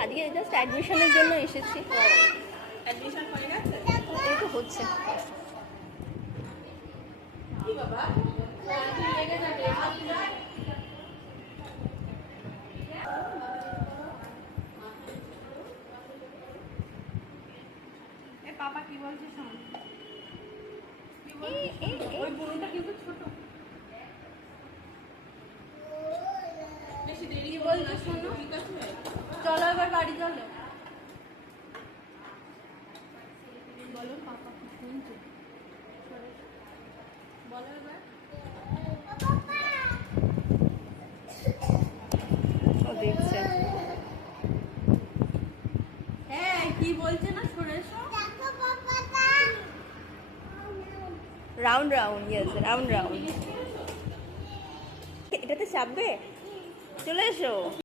আজকে জাস্ট অ্যাডমিশনের জন্য এসেছি। অ্যাডমিশন হয়ে গেছে? এই তো হচ্ছে। কি বাবা পাপা কি বলছে শোন। ওই বুনুটা কিন্তু ছোট। বেশি দেরি বলছে শোনো। ঠিক আছে চলো এবার বাড়ি চলো। বলো পাপা কি শুনছে বলো এবার। ও দেখছে। হ্যাঁ কি বলছে না সরে এসো। Round round, yes round round. এটাতে চাপবে, চলে এসো।